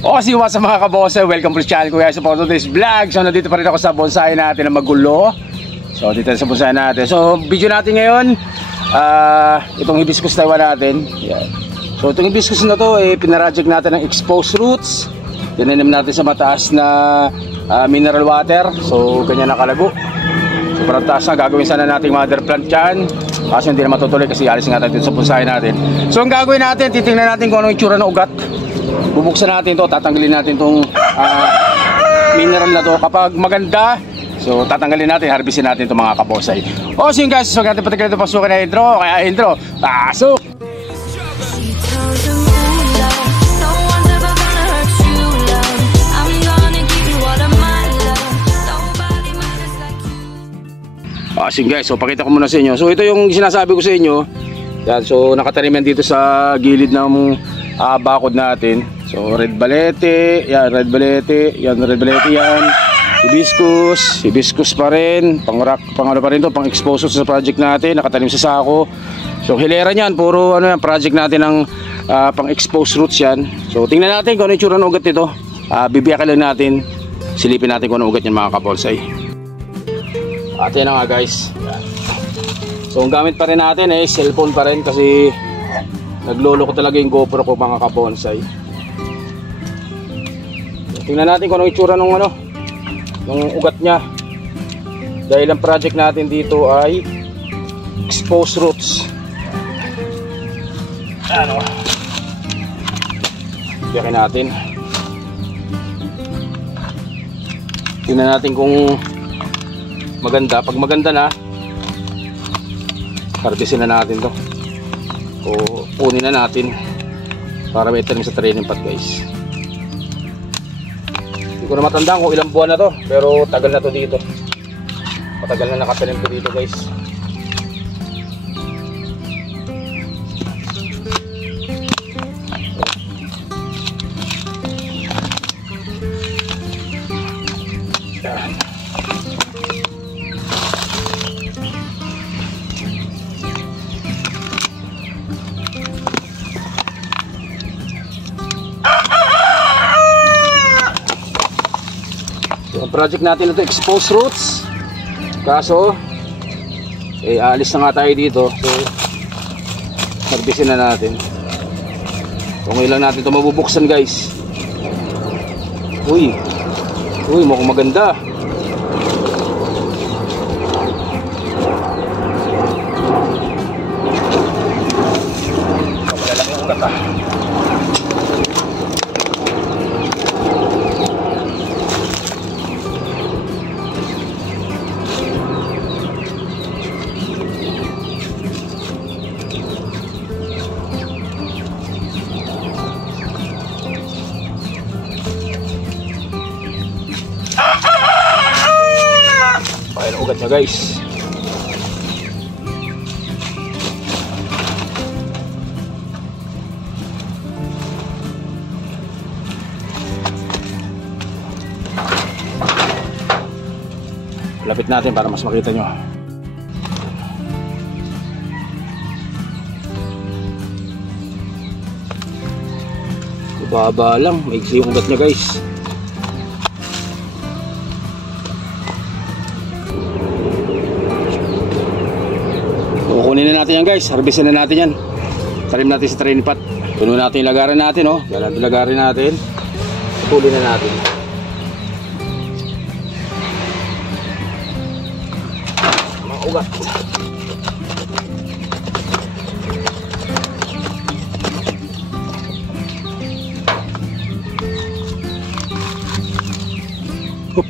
O kasi what's up mga kabonsay, welcome to the channel ko guys for today's vlog. So nandito pa rin ako sa bonsai natin na magulo. So dito sa bonsai natin. So video natin ngayon, itong hibiscus Taiwan natin. Yan. So itong hibiscus na to, pinaraject natin ng exposed roots. Tinanim natin sa mataas na mineral water. So ganyan nakalago. So parang taas na, gagawin sana nating mother plant dyan. Kasi hindi na matutuloy kasi alis nga tayo dito sa bonsai natin. So ang gagawin natin, titingnan natin kung anong itsura ng ugat. Bubuksan natin to, tatanggalin natin tong mineral na to. Kapag maganda, so tatanggalin natin, harbisin natin itong mga kabonsai. O so yun guys, so natin patigal ito pasukin na intro. Kaya intro, pasok! So guys, so pakita ko muna sa inyo. So ito yung sinasabi ko sa inyo. Yan, so nakatanim yan dito sa gilid ng bakod natin. So red balete, yan red balete, yan red balete yan. Hibiscus, hibiscus pa rin, pang-ano pa rin to, pang-expose sa project natin, nakatanim sa sako. So hilera niyan, puro ano yan, project natin ng pang-expose roots yan. So tingnan natin kung ano yung tsura ng ugat nito. Bibiyakan lang natin, silipin natin kung ano ugat yan mga kabonsai. At yan na nga guys. So ang gamit pa rin natin cellphone pa rin kasi naglolo ko talaga yung GoPro ko mga kabonsai. Tingnan natin kung anong itsura ng ng ugat niya. Dahil ang project natin dito ay exposed roots. Ano? Biyakin natin. Tingnan natin kung maganda. Pag maganda na, harbisin na natin to. O punin na natin para may tanim sa training pot guys. Hindi ko na matandaan kung ilang buwan na to, pero tagal na to dito. Matagal na nakatanim to dito guys. Ang project natin ito exposed roots. Kaso aalis na nga tayo dito. So harbisin na natin. So ngayon lang natin ito mabubuksan guys. Uy, mukhang maganda. Malalaki ang ugat ugat niya guys. Lapit natin para mas makita nyo. Baba lang, maigsi yung ugat niya guys. Kukunin na natin yan guys, harbisin na natin yan. Tarim natin sa training pot. Puno natin yung lagarin natin Yan natin lagarin natin. Puli na natin. Mga ugat.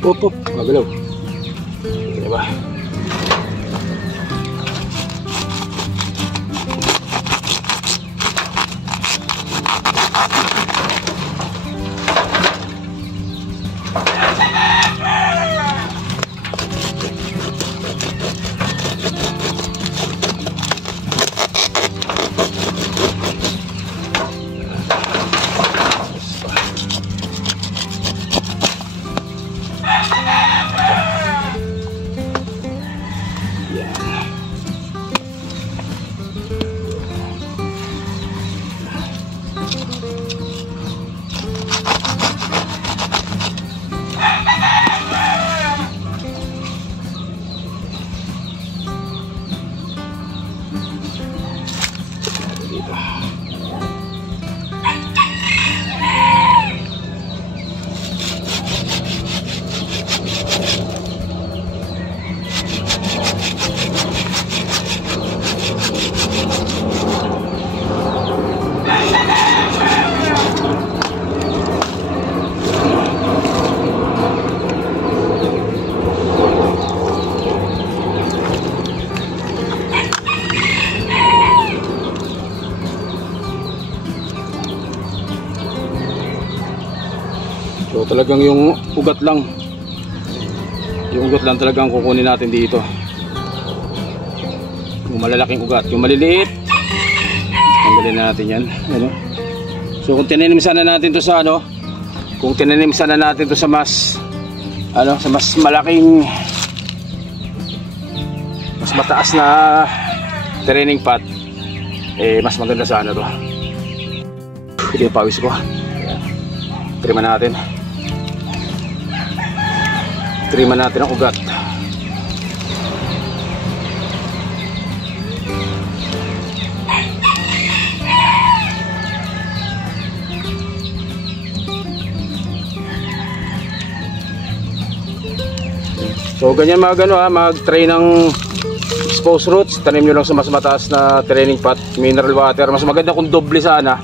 Hop. Magalaw. Diba? So talagang yung ugat lang. Yung ugat lang talagang kukunin natin dito. Yung malalaking ugat, yung maliliit tanggalin natin yan. Ano? So kung tinanim sana natin to sa ano, kung tinanim sana natin to sa mas ano, sa mas malaking, mas mataas na training pot, eh mas maganda sana to. Ito yung pawis ko. Triman natin. Triman natin ang ugat. So ganyan mag-try ng exposed roots, tanim nyo lang sa mas mataas na training pot, mineral water. Mas maganda kung doble sana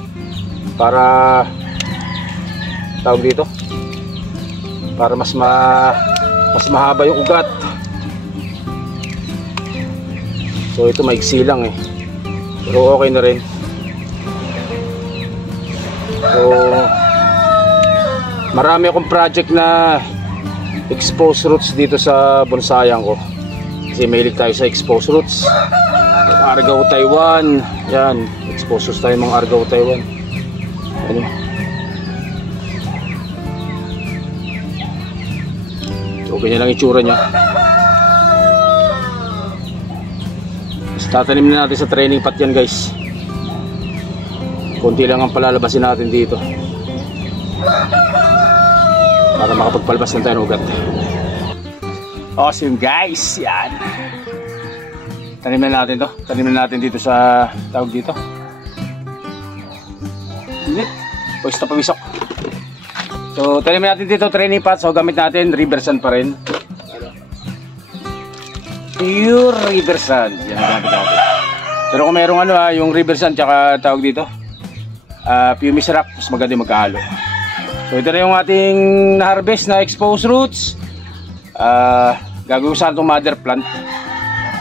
para tawag dito, para mas mahaba yung ugat. So ito maigsi lang eh, pero okay na rin. So marami akong project na exposed roots dito sa bonsayan ko, kasi mahilig tayo sa exposed roots. Argao Taiwan, yan, exposed roots tayo mga Argao Taiwan. Ano? So ganyan lang itsura nya. Tapos tatanim na natin sa training pot yan guys. Konti lang ang palalabasin natin dito para makapagpalabas ng tayo ng ugat. Awesome guys, yan. Tanim na natin to. Tanim na natin dito sa tawag dito. Init. Pwes na pawisok. So tanim na natin dito training pot. So gamit natin river sand pa rin. Pure river sand. Yan ang gamit natin. Pero kung merong ano yung river sand tsaka tawag dito pumice rock, mas maganda magkahalo. So ito na yung ating na-harvest na exposed roots. Gagawin sana itong mother plant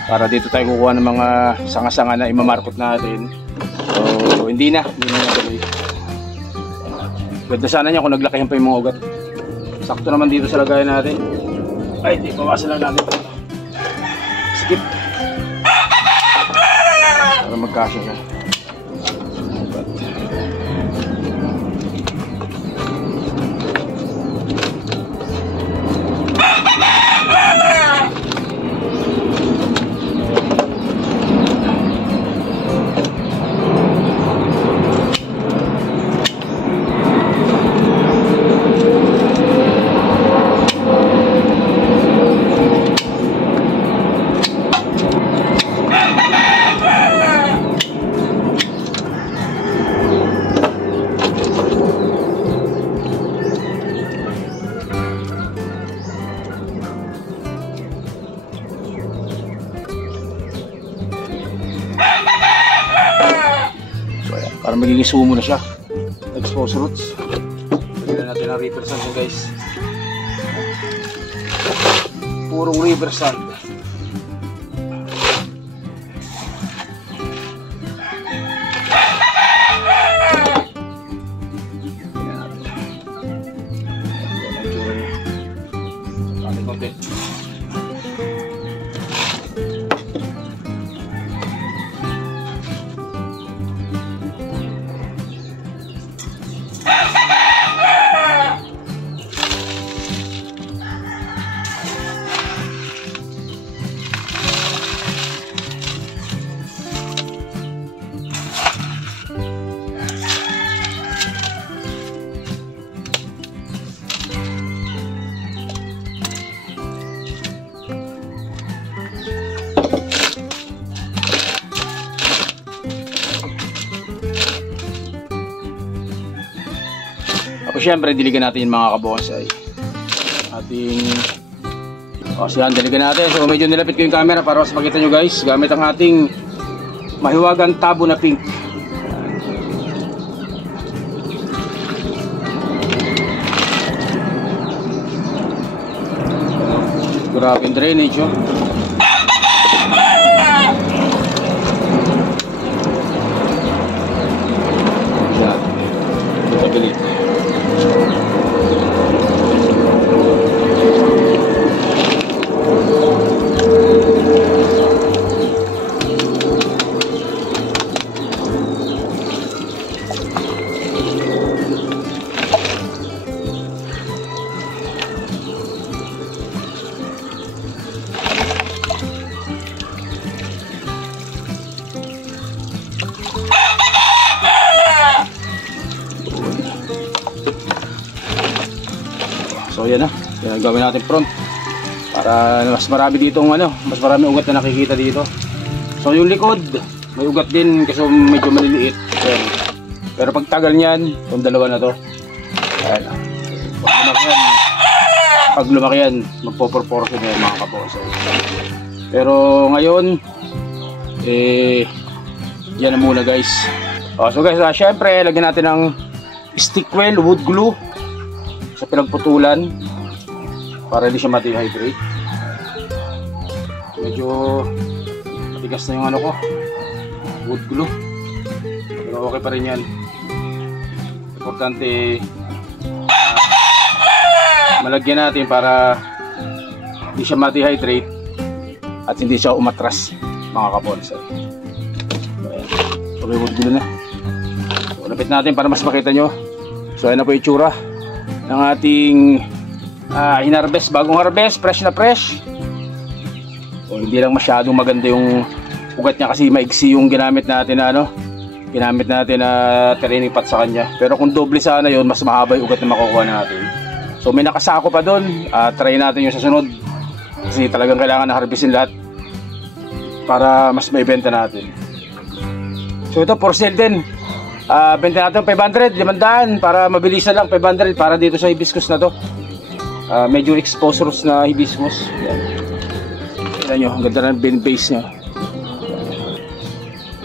para dito tayo kukuha ng mga sanga-sanga na imamarkot natin. So hindi na tuloy. Ganda sana niya kung naglakihan pa yung mga ugat. Sakto naman dito sa lagayan natin. Ay, di, bawasan lang natin. Skip para magkasya siya. Para magiging sumo na siya. Exposed roots. Lagyan natin ang river sand guys. Purong river sand. Tapos syempre diligan natin yung mga kabonsay. Ating siyan, diligan natin. So medyo nilapit ko yung camera para mas makita nyo guys. Gamit ang ating mahiwagang tabo na pink. Grabe yung drainage oh. So yan na, yan gawin natin front para mas marami ditong mas marami ugat na nakikita dito. So yung likod may ugat din kasi medyo maliliit. Ayan. Pero pag tagal niyan, itong dalawa na to, ayan, pag lumaki yan magpo-proportion yan mga kabosa. Pero ngayon yan na muna guys. So guys, syempre lagyan natin ng stick well wood glue sa pinagputulan para hindi siya ma-dehydrate. Medyo matigas na yung ko, wood glue, pero okay pa rin yan. Importante malagyan natin para hindi siya ma-dehydrate at hindi siya umatras mga kabonsai. So may wood glue na. So lapit natin para mas makita nyo. So ayan na po yung itsura ng ating hinarvest, bagong harvest, fresh na fresh. So hindi lang masyadong maganda yung ugat niya kasi maigsi yung ginamit natin na training pot sa kanya. Pero kung doble sana yun, mas mahaba yung ugat na makukuha natin. So may nakasako pa doon. Try natin yung sa sunod kasi talagang kailangan na harvestin lahat para mas maibenta natin. So ito for sale din. Benta natin 500, 500 para mabilis na lang, 500 para dito sa hibiscus na to. Medyo exposures na hibiscus. Tignan nyo, ang ganda ng bin base nya.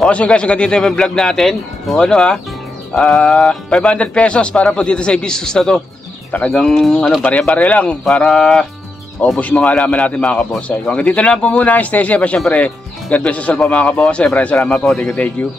So guys, hanggang dito yung vlog natin. So 500 pesos para po dito sa hibiscus na to. Talagang barya-barya lang para maubos yung mga halaman natin mga kabosay. So hanggang dito lang po muna, stay safe. Siyempre, God bless us all po mga kabosay. Maraming salamat po, thank you.